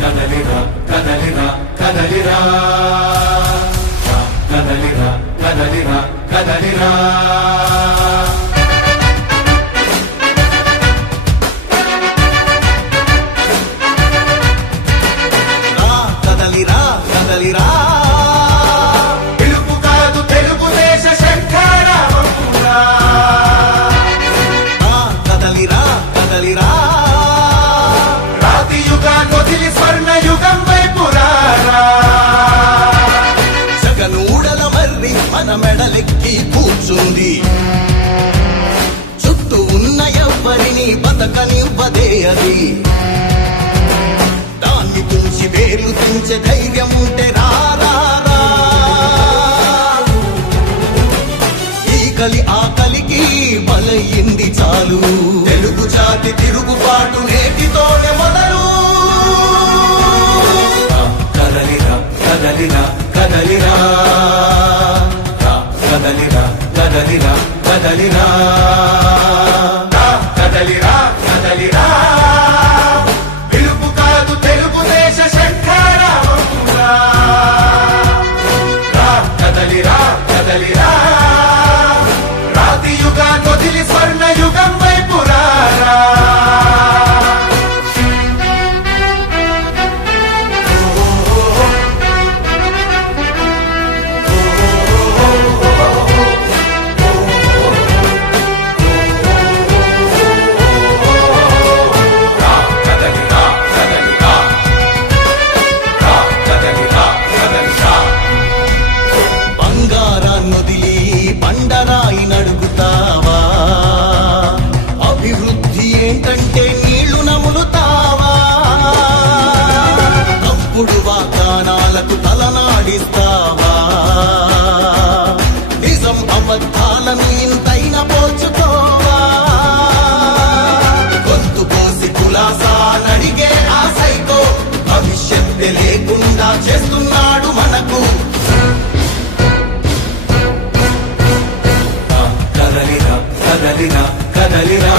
కదలిరా కదలిరా కదలిరా కదలిరా కదలిరా కదలిరా కదలిరా కదలిరా పిలుపు కాదు తెలుగుదేశ శంఖారావంగా కదలిరా కదలిరా రాతి యుగాన్ని వదిలి స్వర్ణ యుగం వైపు రారా జగనూడల మర్రి మన మెడలెక్కి కూర్చుంది చుట్టూ ఉన్న ఎవ్వరిని బతకనివ్వదే అది దాన్ని తుంచి వేలు తుంచే ధైర్యం ఉంటే రారా ఈ కలి ఆకలికి బలయింది చాలు తెలుగు జాతి తిరుగుబాటు నేటితోనే మొదలు కదలిరా కదలిరా కదలిరా కదలిరా కదలిరా కదలిరా కదలిరా కదలిరా పిలుపు కాదు తెలుగుదేశ శంఖారావంగా కదలిరా కదలిరా రాతి యుగాన్ని వదిలి స్వర్ణ యుగం వైపు రారా బంగారాన్నొదిలి బండరాయి నడుగుతావా అభివృద్ధి ఏంటంటే నీళ్లు నములుతావా తప్పుడు వాగ్దానాలకు తలనాడిస్తావా నిజం అబద్ధాలను ఇంతైనా పోల్చుకోవా గొంతు కోసి కులాసా నడిగే ఆ సైకో భవిష్యత్తు లేకుండా చేస్తున్నాడు మనకు కదలిరా కదలిరా కదలిరా